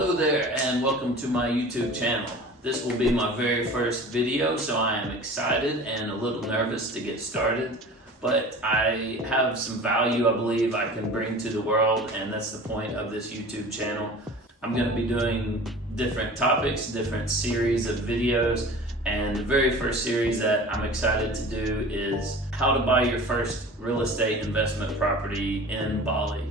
Hello there and welcome to my YouTube channel. This will be my very first video, so I am excited and a little nervous to get started, but I have some value I believe I can bring to the world, and that's the point of this YouTube channel. I'm going to be doing different topics, different series of videos, and the very first series that I'm excited to do is how to buy your first real estate investment property in Bali.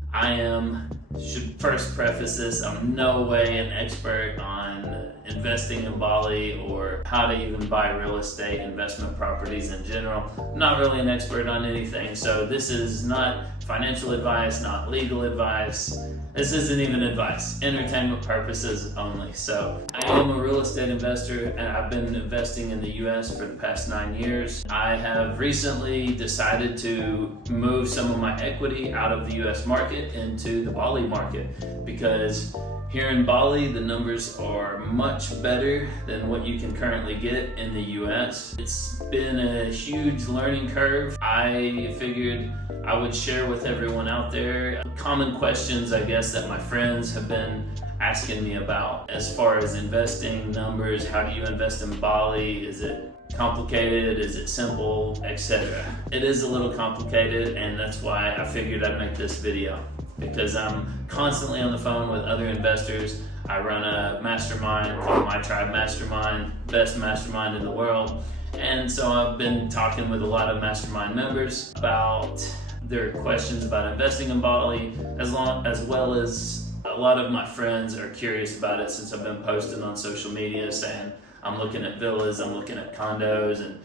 Should first preface this, I'm no way an expert on investing in Bali or how to even buy real estate investment properties in general. I'm not really an expert on anything, so this is not financial advice, not legal advice. This isn't even advice, entertainment purposes only. So I am a real estate investor and I've been investing in the US for the past 9 years. I have recently decided to move some of my equity out of the US market into the Bali market, because here in Bali, the numbers are much better than what you can currently get in the US. It's been a huge learning curve. I figured I would share with everyone out there common questions, I guess, that my friends have been asking me about as far as investing, numbers, how do you invest in Bali? Is it complicated? Is it simple? Etc. It is a little complicated, and that's why I figured I'd make this video, because I'm constantly on the phone with other investors. I run a mastermind called My Tribe Mastermind, best mastermind in the world. And so I've been talking with a lot of mastermind members about their questions about investing in Bali, as well as a lot of my friends are curious about it since I've been posting on social media saying I'm looking at villas, I'm looking at condos, and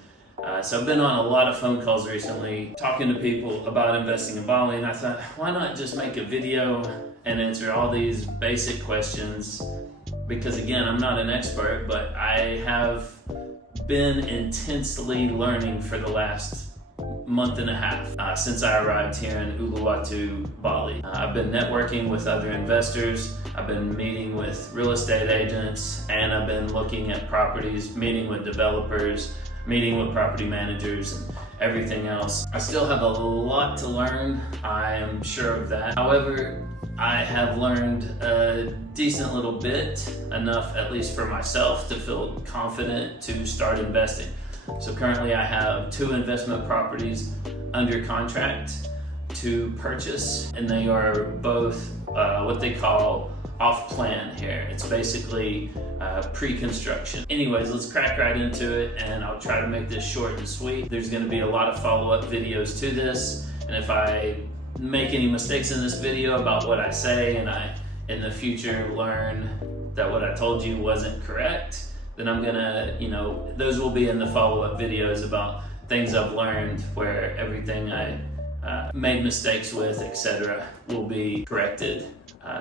so I've been on a lot of phone calls recently talking to people about investing in Bali, and I thought, why not just make a video and answer all these basic questions? Because again, I'm not an expert, but I have been intensely learning for the last month and a half since I arrived here in Uluwatu, Bali. I've been networking with other investors, I've been meeting with real estate agents, and I've been looking at properties, meeting with developers, meeting with property managers, and everything else. I still have a lot to learn, I am sure of that. However, I have learned a decent little bit, enough at least for myself to feel confident to start investing. So currently I have 2 investment properties under contract to purchase, and they are both what they call off-plan here. It's basically pre-construction. Anyways, let's crack right into it, and I'll try to make this short and sweet. There's going to be a lot of follow-up videos to this, and if I make any mistakes in this video about what I say and I in the future learn that what I told you wasn't correct, then I'm gonna, those will be in the follow-up videos about things I've learned where everything I made mistakes with, etc., will be corrected.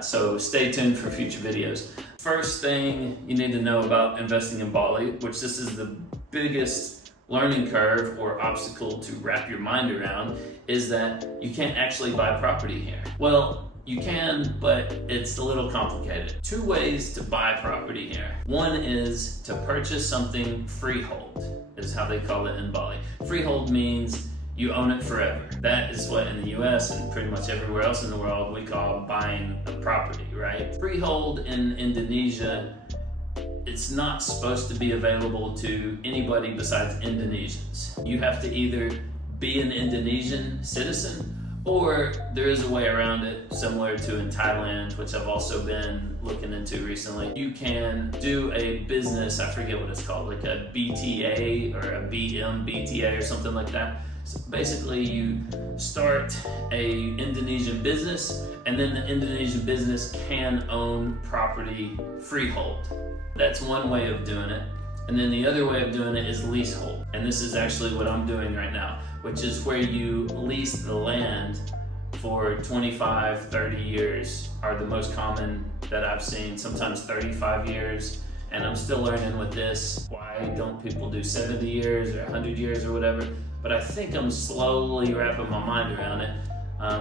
So stay tuned for future videos. First thing you need to know about investing in Bali, which this is the biggest learning curve or obstacle to wrap your mind around, is that you can't actually buy property here. Well, you can, but it's a little complicated. 2 ways to buy property here. One is to purchase something freehold, is how they call it in Bali. Freehold means you own it forever. That is what in the US and pretty much everywhere else in the world we call buying a property, right? Freehold in Indonesia, it's not supposed to be available to anybody besides Indonesians. You have to either be an Indonesian citizen, or there is a way around it, similar to in Thailand, which I've also been looking into recently. You can do a business, I forget what it's called, like a BTA or a BMBTA or something like that. So basically you start a Indonesian business, and then the Indonesian business can own property freehold. That's one way of doing it. And then the other way of doing it is leasehold. And this is actually what I'm doing right now, which is where you lease the land for 25, 30 years are the most common that I've seen, sometimes 35 years. And I'm still learning with this. Why don't people do 70 years or 100 years or whatever? But I think I'm slowly wrapping my mind around it.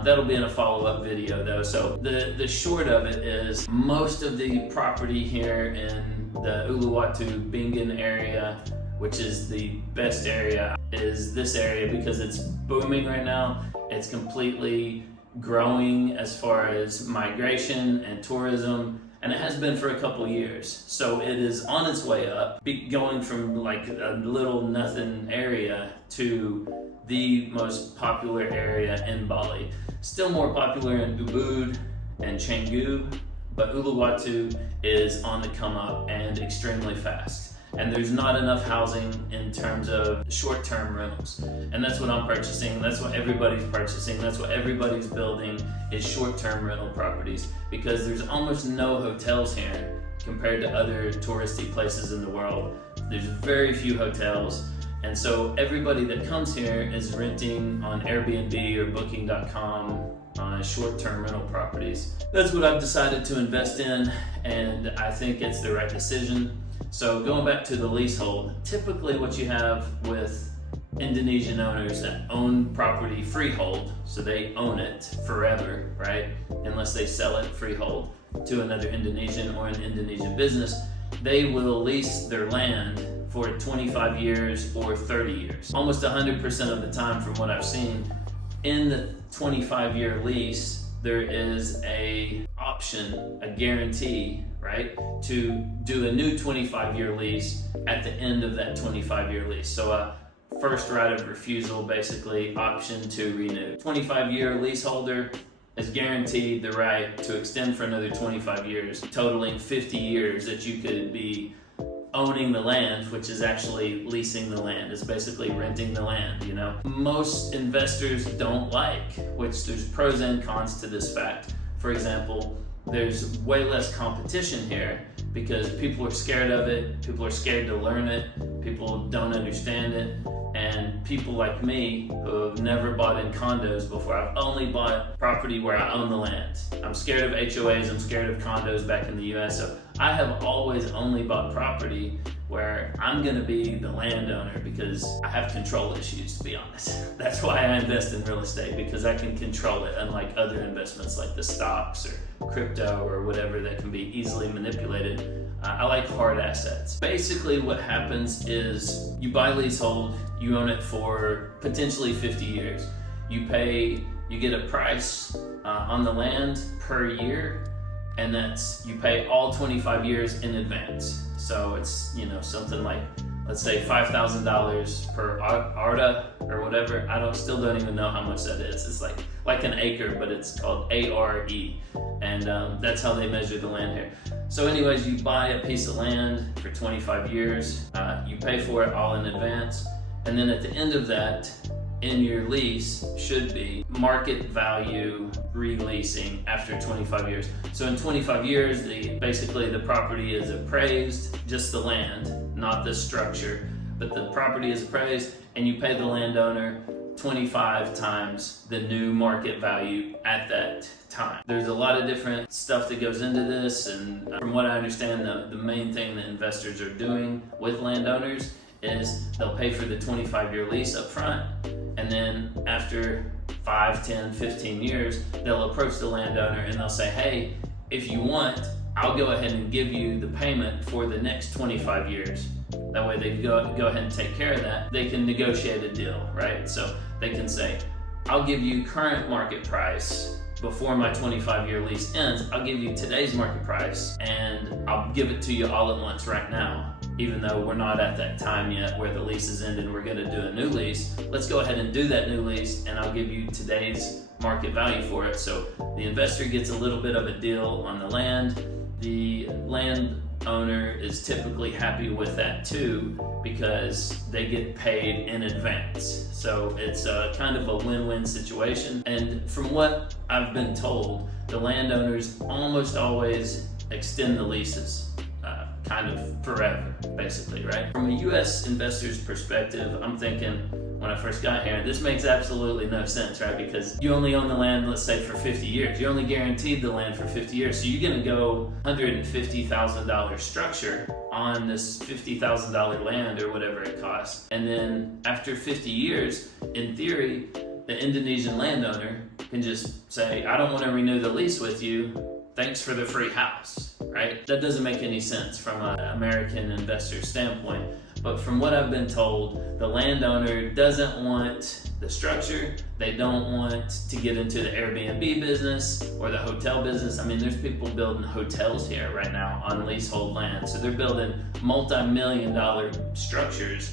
That'll be in a follow-up video though. So the short of it is most of the property here in the Uluwatu Bingin area, which is the best area, is this area because it's booming right now. It's completely growing as far as migration and tourism, and it has been for a couple years. So it is on its way up, going from like a little nothing area to the most popular area in Bali. Still more popular in Ubud and Canggu, but Uluwatu is on the come up and extremely fast. And there's not enough housing in terms of short-term rentals. And that's what I'm purchasing, that's what everybody's purchasing, that's what everybody's building is short-term rental properties, because there's almost no hotels here compared to other touristy places in the world. There's very few hotels, and so everybody that comes here is renting on Airbnb or Booking.com on short-term rental properties. That's what I've decided to invest in, and I think it's the right decision. So going back to the leasehold, typically what you have with Indonesian owners that own property freehold, so they own it forever, right? Unless they sell it freehold to another Indonesian or an Indonesian business, they will lease their land for 25 years or 30 years. Almost 100% of the time, from what I've seen, in the 25-year lease, there is a option, a guarantee, right, to do a new 25-year lease at the end of that 25-year lease. So a first right of refusal, basically, option to renew. 25-year leaseholder is guaranteed the right to extend for another 25 years, totaling 50 years that you could be owning the land, which is actually leasing the land. It's basically renting the land, you know. Most investors don't like, which there's pros and cons to this fact. For example, there's way less competition here because people are scared of it, people are scared to learn it, people don't understand it, and people like me who have never bought in condos before, I've only bought property where I own the land. I'm scared of HOAs, I'm scared of condos back in the US, so I have always only bought property where I'm gonna be the landowner because I have control issues, to be honest. That's why I invest in real estate, because I can control it, unlike other investments like the stocks or crypto or whatever that can be easily manipulated. I like hard assets. Basically what happens is you buy leasehold, you own it for potentially 50 years. You get a price on the land per year, and you pay all 25 years in advance. So it's, you know, something like, let's say $5,000 per ARTA or whatever. Still don't even know how much that is. It's like an acre, but it's called ARE. And that's how they measure the land here. So anyways, you buy a piece of land for 25 years, you pay for it all in advance, and then at the end of that, in your lease should be market value releasing after 25 years. So in 25 years, basically the property is appraised, just the land, not the structure, but the property is appraised, and you pay the landowner 25 times the new market value at that time. There's a lot of different stuff that goes into this, and from what I understand, the main thing that investors are doing with landowners is they'll pay for the 25-year lease up front, and then after 5, 10, 15 years, they'll approach the landowner and they'll say, hey, if you want, I'll go ahead and give you the payment for the next 25 years. That way they can go ahead and take care of that. They can negotiate a deal, right? So they can say, I'll give you current market price before my 25-year lease ends. I'll give you today's market price, and I'll give it to you all at once right now. Even though we're not at that time yet where the lease is ended, we're gonna do a new lease. Let's go ahead and do that new lease, and I'll give you today's market value for it. So the investor gets a little bit of a deal on the land. The landowner is typically happy with that too, because they get paid in advance. So it's kind of a win-win situation. And from what I've been told, the landowners almost always extend the leases. Kind of forever, basically, right? From a US investor's perspective, I'm thinking, when I first got here, this makes absolutely no sense, right? Because you only own the land, let's say, for 50 years. You're only guaranteed the land for 50 years. So you're gonna go $150,000 structure on this $50,000 land or whatever it costs. And then after 50 years, in theory, the Indonesian landowner can just say, I don't wanna renew the lease with you. Thanks for the free house, right? That doesn't make any sense from an American investor standpoint. But from what I've been told, the landowner doesn't want the structure. They don't want to get into the Airbnb business or the hotel business. I mean, there's people building hotels here right now on leasehold land. So they're building multi-million-dollar structures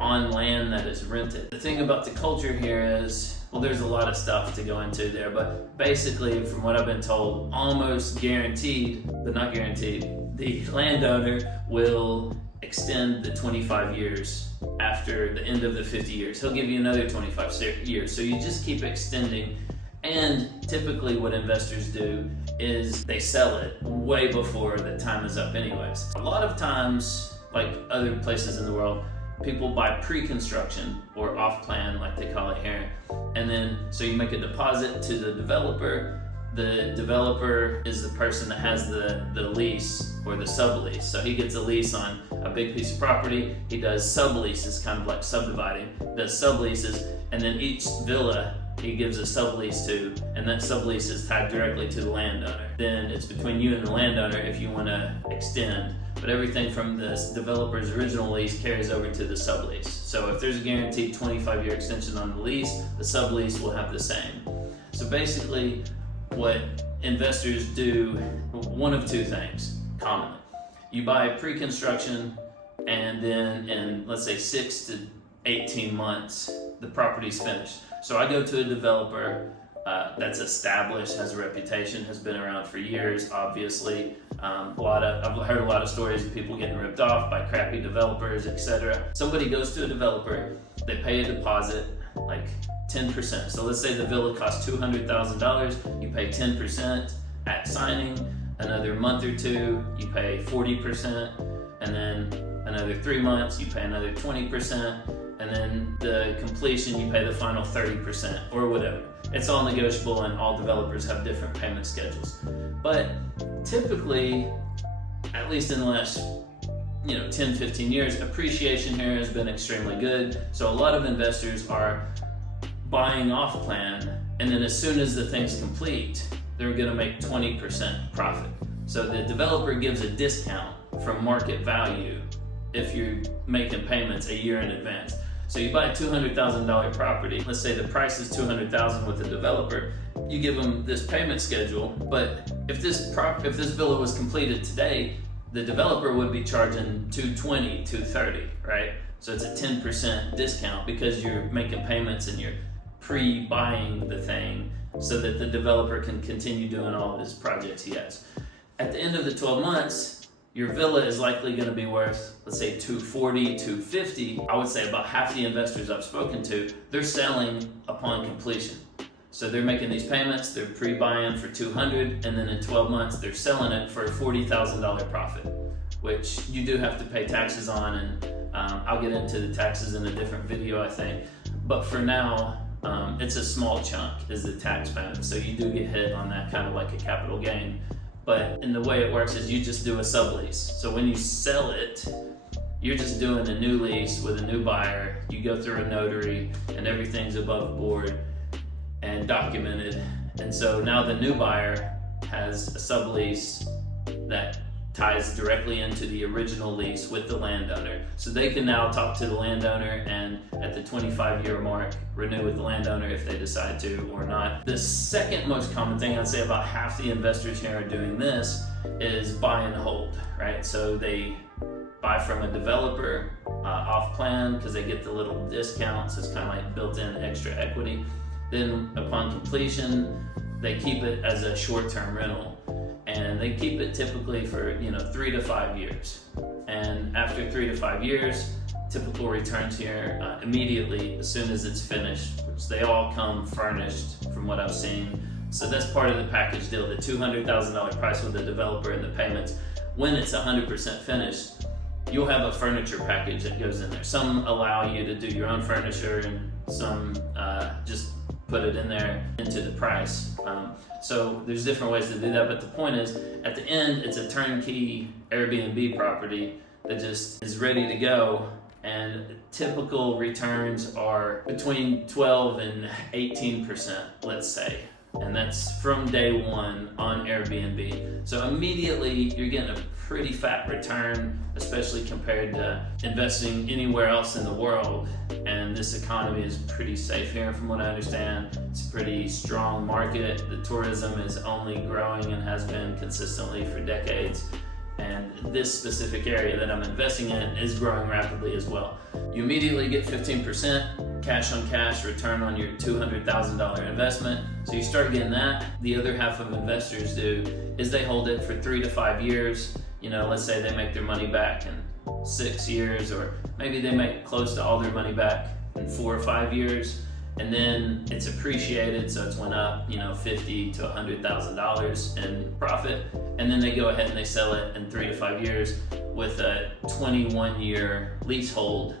on land that is rented. The thing about the culture here is, well, there's a lot of stuff to go into there, but basically, from what I've been told, almost guaranteed, but not guaranteed, the landowner will extend the 25 years after the end of the 50 years. He'll give you another 25 years. So you just keep extending. And typically what investors do is they sell it way before the time is up anyways. A lot of times, like other places in the world, people buy pre-construction or off-plan, like they call it here. And then, so you make a deposit to the developer. The developer is the person that has the lease or the sublease. So he gets a lease on a big piece of property. He does subleases, kind of like subdividing, does subleases, and then each villa he gives a sublease to, and that sublease is tied directly to the landowner. Then it's between you and the landowner if you want to extend, but everything from the developer's original lease carries over to the sublease. So if there's a guaranteed 25-year extension on the lease, the sublease will have the same. So basically, what investors do, one of two things commonly. You buy pre-construction, and then in, let's say, 6 to 18 months, the property's finished. So I go to a developer that's established, has a reputation, has been around for years, obviously. I've heard a lot of stories of people getting ripped off by crappy developers, etc. Somebody goes to a developer, they pay a deposit, like 10%. So let's say the villa costs $200,000, you pay 10% at signing, another month or two, you pay 40%, and then another 3 months, you pay another 20%, and then the completion, you pay the final 30% or whatever. It's all negotiable, and all developers have different payment schedules. But typically, at least in the last 10, 15 years, appreciation here has been extremely good. So a lot of investors are buying off plan, and then as soon as the thing's complete, they're gonna make 20% profit. So the developer gives a discount from market value if you're making payments a year in advance. So you buy a $200,000 property, let's say the price is $200,000 with the developer, you give them this payment schedule, but if this villa was completed today, the developer would be charging $220, $230, right? So it's a 10% discount because you're making payments and you're pre-buying the thing so that the developer can continue doing all of his projects he has. At the end of the 12 months, your villa is likely going to be worth, let's say, $240, $250. I would say about half the investors I've spoken to, they're selling upon completion. So they're making these payments, they're pre-buying for $200, and then in 12 months, they're selling it for a $40,000 profit, which you do have to pay taxes on, and I'll get into the taxes in a different video, I think. But for now, it's a small chunk is the tax payment. So you do get hit on that, kind of like a capital gain. But in the way it works is you just do a sublease. So when you sell it, you're just doing a new lease with a new buyer. You go through a notary and everything's above board and documented. And so now the new buyer has a sublease that ties directly into the original lease with the landowner. So they can now talk to the landowner and at the 25-year mark, renew with the landowner if they decide to or not. The second most common thing, I'd say about half the investors here are doing this, is buy and hold, right? So they buy from a developer off plan because they get the little discounts. It's kind of like built-in extra equity. Then upon completion, they keep it as a short-term rental. And they keep it typically for 3 to 5 years. And after 3 to 5 years, typical returns here immediately as soon as it's finished, which they all come furnished from what I've seen. So that's part of the package deal, the $200,000 price with the developer and the payments. When it's 100% finished, you'll have a furniture package that goes in there. Some allow you to do your own furniture, and some just put it in there into the price. So there's different ways to do that, but the point is, at the end, it's a turnkey Airbnb property that just is ready to go, and typical returns are between 12 and 18%, let's say. and that's from day one on Airbnb. So immediately you're getting a pretty fat return, especially compared to investing anywhere else in the world. And this economy is pretty safe here from what I understand. It's a pretty strong market. The tourism is only growing and has been consistently for decades. And this specific area that I'm investing in is growing rapidly as well. You immediately get 15% cash on cash return on your $200,000 investment. So you start getting that. The other half of investors do is they hold it for 3 to 5 years. You know, let's say they make their money back in 6 years, or maybe they make close to all their money back in 4 or 5 years. And then it's appreciated, so it's went up, you know, $50,000 to $100,000 in profit. And then they go ahead and they sell it in 3 to 5 years with a 21-year leasehold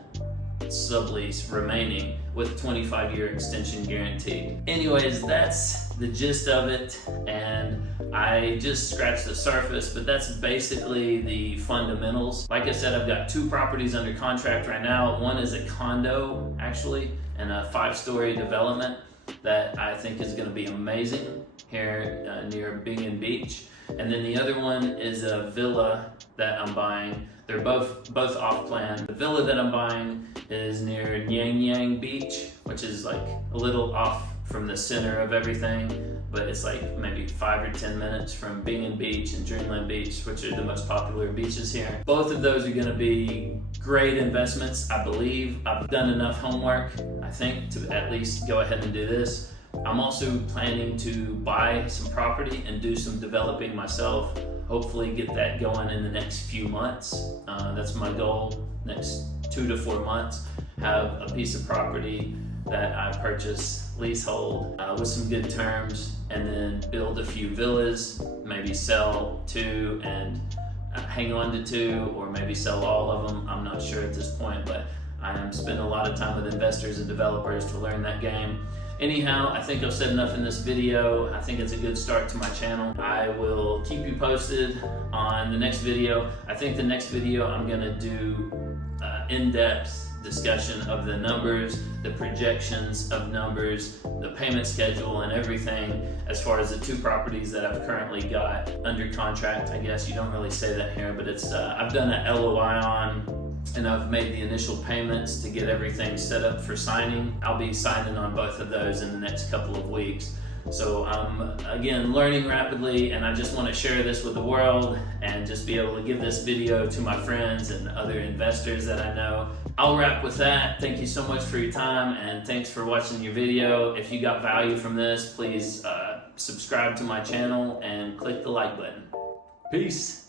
sublease remaining with 25-year extension guaranteed. Anyways, that's the gist of it, and I just scratched the surface, but that's basically the fundamentals. Like I said, I've got 2 properties under contract right now. One is a condo, actually, and a 5-story development that I think is going to be amazing here near Bing Beach. And then the other one is a villa that I'm buying. They're both off plan. The villa that I'm buying is near Nyang Yang Beach, which is like a little off from the center of everything, but it's like maybe 5 or 10 minutes from Bing Beach and Dreamland Beach, which are the most popular beaches here. Both of those are going to be great investments, I believe. I've done enough homework, I think, to at least go ahead and do this. I'm also planning to buy some property and do some developing myself. Hopefully get that going in the next few months. That's my goal, next 2 to 4 months. Have a piece of property that I purchase leasehold with some good terms, and then build a few villas, maybe sell 2 and hang on to 2, or maybe sell all of them. I'm not sure at this point, but I am spending a lot of time with investors and developers to learn that game. Anyhow, I think I've said enough in this video. I think it's a good start to my channel. I will keep you posted on the next video. I think the next video I'm gonna do in-depth discussion of the numbers, the projections of numbers, the payment schedule, and everything as far as the 2 properties that I've currently got under contract. I guess you don't really say that here, but it's I've done an LOI on, and I've made the initial payments to get everything set up for signing. I'll be signing on both of those in the next couple of weeks. So I'm, again, learning rapidly, and I just want to share this with the world and just be able to give this video to my friends and other investors that I know. I'll wrap with that. Thank you so much for your time, and thanks for watching your video. If you got value from this, please subscribe to my channel and click the like button. Peace.